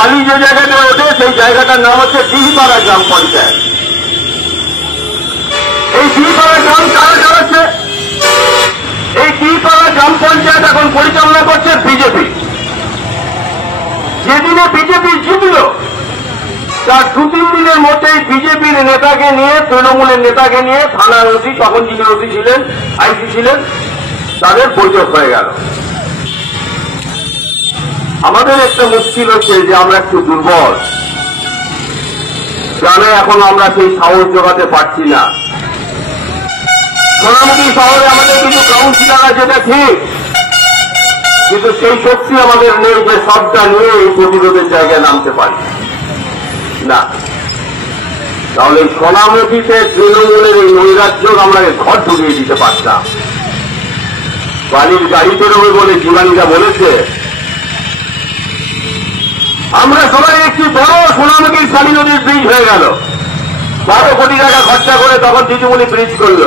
বালি যে জায়গাটা ওঠে সেই জায়গাটার নাম হচ্ছে দিঘিপাড়া গ্রাম পঞ্চায়েত। এই দিঘিপাড়া গ্রাম কারা চালাচ্ছে? এই দিঘিপাড়া গ্রাম পঞ্চায়েত এখন পরিচালনা করছে বিজেপি। যেদিনে বিজেপি জিতল তার 2-3 দিনের মধ্যেই বিজেপির নেতাকে নিয়ে, তৃণমূলের নেতাকে নিয়ে থানার ওসি, তখন যিনি ওসি ছিলেন, আইসি ছিলেন, তাদের বৈঠক হয়ে গেল। আমাদের একটা মুশকিল হচ্ছে যে আমরা একটু দুর্বল, গ্রামে এখন আমরা সেই সাহস জোগাতে পারছি না। সোনামুখী শহরে আমাদের কিছু কাউন্সিলর আছে, যেটা ঠিক, কিন্তু সেই শক্তি আমাদের নেই যে সবটা নিয়ে এই প্রতিরোধের জায়গায় নামতে পারি না। তাহলে সোনামুখীতে তৃণমূলের এই নৈরাজ্য আমরা ঘর ঢুকিয়ে দিতে পারতাম। বালির গাড়ি বেরোবে বলে জীবানীরা বলেছে, আমরা সবাই একটি বড় সোনামুখীর শালী নদীর ব্রিজ হয়ে গেল। 12 কোটি টাকা খরচা করে তখন দিদিমণি ব্রিজ করল।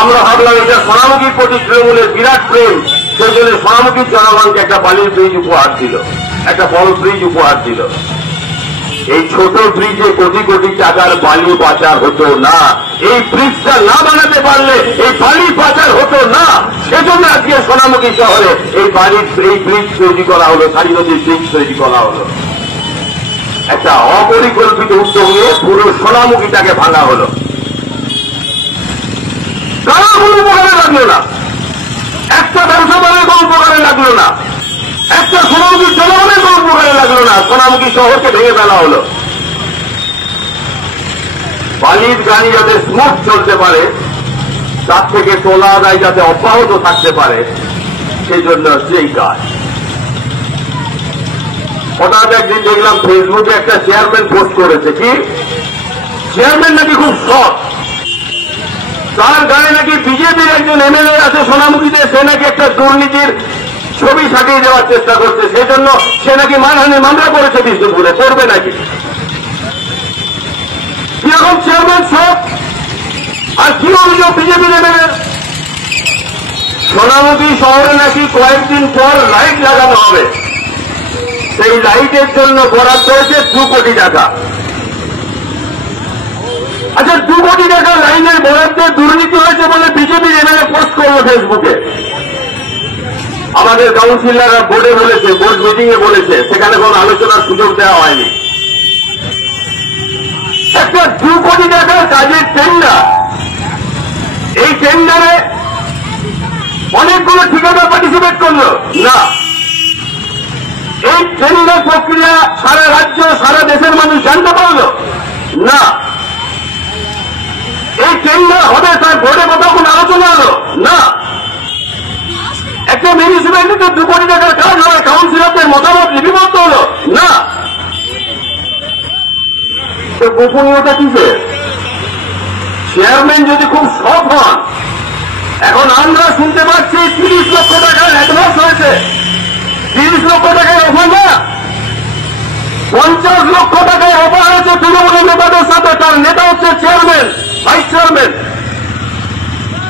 আমরা ভাবলাম এটা সোনামুখীর প্রতি তৃণমূলের বিরাট প্রেম, সেই জন্য সোনামুখীর জনগণকে একটা বালির ব্রিজ উপহার দিল, একটা বড় ব্রিজ উপহার দিল। এই ছোট ব্রিজে কোটি কোটি টাকার বালি পাচার হতো না। এই ব্রিজটা না বানাতে পারলে এই বালি পাচার হতো না। সেজন্য আজকে সোনামুখী শহরে এই ব্রিজ তৈরি করা হলো, শালী নদীর ব্রিজ তৈরি করা হলো। একটা অপরিকল্পিত উদ্যোগ নিয়ে পুরো সোনামুখীটাকে ভাঙা হলো। কারো কোনো উপকারে লাগলো না, একটা ব্যবসাদারের কোনো উপকারে লাগলো না, একটা সোনামুখীর জনগণের কোনো উপকারে লাগলো না। সোনামুখী শহরকে ভেঙে ফেলা হলো। বালির গাড়ি যাতে স্মুথ চলতে পারে, তার থেকে তোলা আদায় যাতে অব্যাহত থাকতে পারে, সেজন্য সেই কাজ। হঠাৎ একদিন দেখলাম ফেসবুকে একটা চেয়ারম্যান পোস্ট করেছে, কি চেয়ারম্যান নাকি খুব সৎ, তার গায়ে নাকি বিজেপির একজন এমএলএ আছে সোনামুখীতে, সে নাকি একটা দুর্নীতির ছবি সাজিয়ে দেওয়ার চেষ্টা করছে, সেজন্য সে নাকি মানহানি মামলা করেছে বিষ্ণুপুরে, করবে নাকি। কিরকম চেয়ারম্যান সব, আর কি অভিযোগ বিজেপির এমএলএ? সোনামুখী শহরে নাকি কয়েকদিন পর লাইট লাগানো হবে, সেই লাইটের জন্য বরাদ্দ হয়েছে 2 কোটি টাকা। আচ্ছা, 2 কোটি টাকা লাইনের বরাদ্দে দুর্নীতি হয়েছে বলে বিজেপির এমএলএ পোস্ট করলো ফেসবুকে। আমাদের কাউন্সিলররা বোর্ডে বলেছে, বোর্ড মিটিং এ বলেছে, সেখানে কোন আলোচনার সুযোগ দেওয়া হয়নি। একটা 2 কোটি টাকার কাজের টেন্ডার, এই টেন্ডারে অনেকগুলো ঠিকাদার পার্টিসিপেট করলো না। এই টেন্ডার প্রক্রিয়া সারা রাজ্য, সারা দেশের মানুষ জানতে পারলো না। এই টেন্ডার হবে তার বোর্ডে কোথাও কোনো আলোচনা হলো না। একটা মিউনিসিপ্যালিটিতে 2 কোটি টাকার কাজ হবে, কাউন্সিলরদের মতামত লিপিবদ্ধ হলো না। তো গোপনীয়তা কিসে? চেয়ারম্যান যদি খুব সৎ হন, এখন আমরা শুনতে পাচ্ছি 30 লক্ষ টাকার অ্যাডভান্স হয়েছে। 30 লক্ষ টাকায় অফার না, 50 লক্ষ টাকায় অফার হয়েছে তৃণমূলের নেতাদের সাথে। তার নেতা হচ্ছে চেয়ারম্যান, ভাইস চেয়ারম্যান,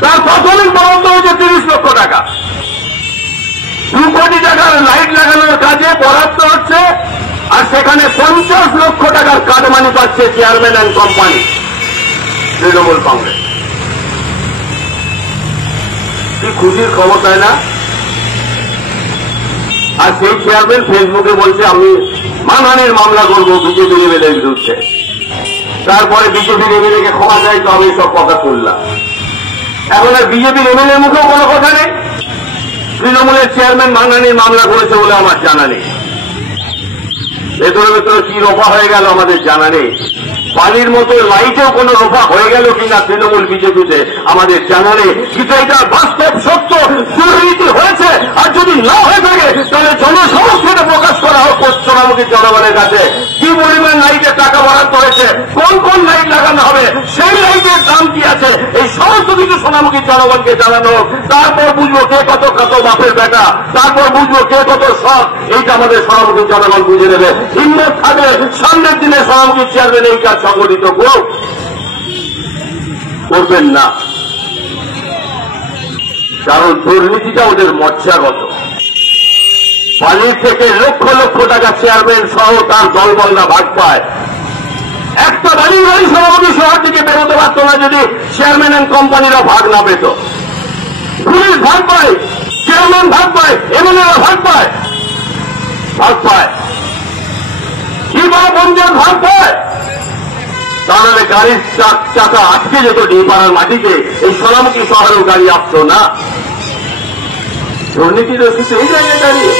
তার প্রাথমিক বরাদ্দ হয়েছে 30 লক্ষ টাকা। 2 কোটি টাকার লাইট লাগানোর কাজে বরাদ্দ হচ্ছে, আর সেখানে 50 লক্ষ টাকার কাটমানি পাচ্ছে chairman and company, Trinamool Congress. কি খুশির খবর, তাই না? আর সেই চেয়ারম্যান ফেসবুকে বলছে আমি মানহানির মামলা করবো বিজেপি এমএলএর বিরুদ্ধে। তারপরে বিজেপির এমএলএকে ক্ষমা চাই, তো আমি সব কথা শুনলাম। এখন আর বিজেপির এমএলএর মুখেও কোনো কথা নেই। তৃণমূলের চেয়ারম্যান মানহানির মামলা করেছে বলে আমার জানা নেই। ভেতরে ভেতরে কি রোপা হয়ে গেল আমাদের জানা নেই। বালির মতো লাইটেও কোন রোপা হয়ে গেল কিনা তৃণমূল বিজেপিতে আমাদের জানা নেই। কিন্তু এটা বাস্তব সত্য, দুর্নীতি হয়েছে। আর যদি না হয়ে থাকে তাহলে জনসমক্ষে প্রকাশ করা হোক সোনামুখী জনগণের কাছে কি পরিমাণ লাইটের টাকা বরাদ্দ হয়েছে, কোন কোন লাইট লাগানো হবে, সেই লাইটের দাম কি আছে, এই সমস্ত কিছু সোনামুখী জনগণকে জানানো হোক। তারপর বুঝবো কে কত কত বাপের বেটা, তারপর বুঝবো কে কত সৎ। এইটা আমাদের সোনামুখী জনগণ বুঝে নেবে। হিম্মত থাকলে সামনের দিনে সোনামুখী চেয়ারম্যান এই কাজ সংগঠিত করবেন না, কারণ দুর্নীতিটা ওদের মজ্জাগত। বালির থেকে লক্ষ লক্ষ টাকা চেয়ারম্যান সহ তার দলবলরা ভাগ পায়। একটা বালির গাড়ি সভাপতি শহর থেকে বেরোতে পারত না যদি চেয়ারম্যান এন্ড কোম্পানিরা ভাগ না পেত। পুলিশ ভাগ পায়, চেয়ারম্যান ভাগ পায়, এমএলএরা ভাগ পায়, কিংবা পঞ্চায়েত ভাগ পায়। তাহলে গাড়ির চাকা আটকে যেত ডিপাড়ার মাটিতে, এই সোনামুখী শহরেও গাড়ি আসতো না। দুর্নীতি তো শুধু এই জায়গায় দাঁড়িয়ে,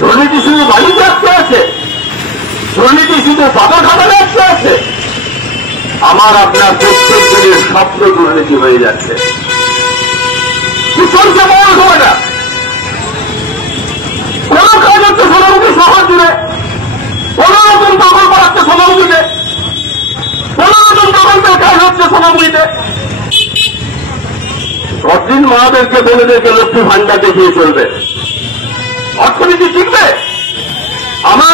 দুর্নীতি শুধু বালিতে আটকে আছে, দুর্নীতি শুধু পাতা খাবারে আটকে আছে। আমার আপনার প্রত্যেক দিনের স্বপ্ন দুর্নীতি হয়ে যাচ্ছে। কি চলছে পৌরসভাটা? কোন কাজ হচ্ছে সোনামুখী শহর জুড়ে? কোন রকম প্রকল্প হচ্ছে সোনামুখীতে? কোন রকম প্রকল্পের কাজ হচ্ছে সোনামুখীতে? 10 দিন মাদেরকে বোনেদেরকে লক্ষ্মী ভান্ডার দেখিয়ে চলবে, অর্থনীতি টিকবে? আমার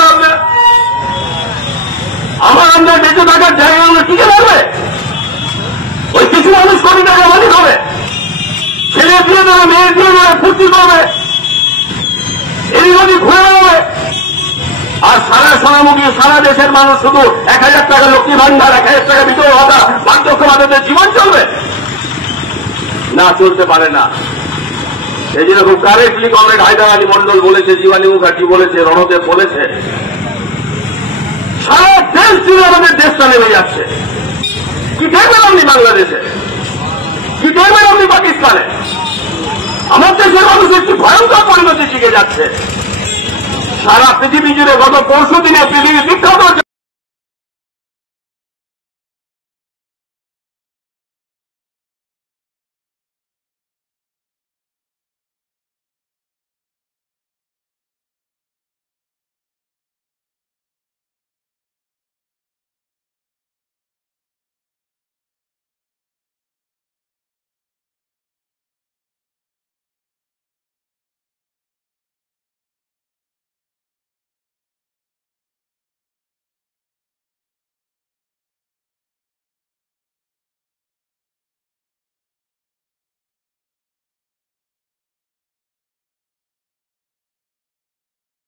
আপনার বেঁচে থাকার জায়গাগুলো টিকে থাকবে? ওই কিছু মানুষ কোটি টাকা মালিক হবে, ছেলে দিয়ে দেবে, মেয়ে দিয়ে দেবে, ফুর্তি করবে, এদিক ওদিক ঘুরে বেড়াবে। আর সারা সোনামুখী সারা দেশের মানুষ শুধু 1000 টাকা লক্ষ্মী ভান্ডার, 1000 টাকা বিধবা ভাতা, বার্ধক্য ভাতাদের জীবন চলবে না? চলতে পারে না। এই যেরকম কারেক্টলি কমরেড হায়দার আলী মন্ডল বলেছে, জীবানী মুখার্জি বলেছে, রণদেব বলেছে, সারা দেশ জুড়ে আমাদের দেশটা নেমে যাচ্ছে। কি দেখবেন আপনি বাংলাদেশে? কি দেখবেন আপনি পাকিস্তানে? আমার দেশের মানুষ একটি ভয়ঙ্কর পরিণতির দিকে যাচ্ছে। সারা পৃথিবী জুড়ে গত 15 দিনে পৃথিবী বিখ্যাত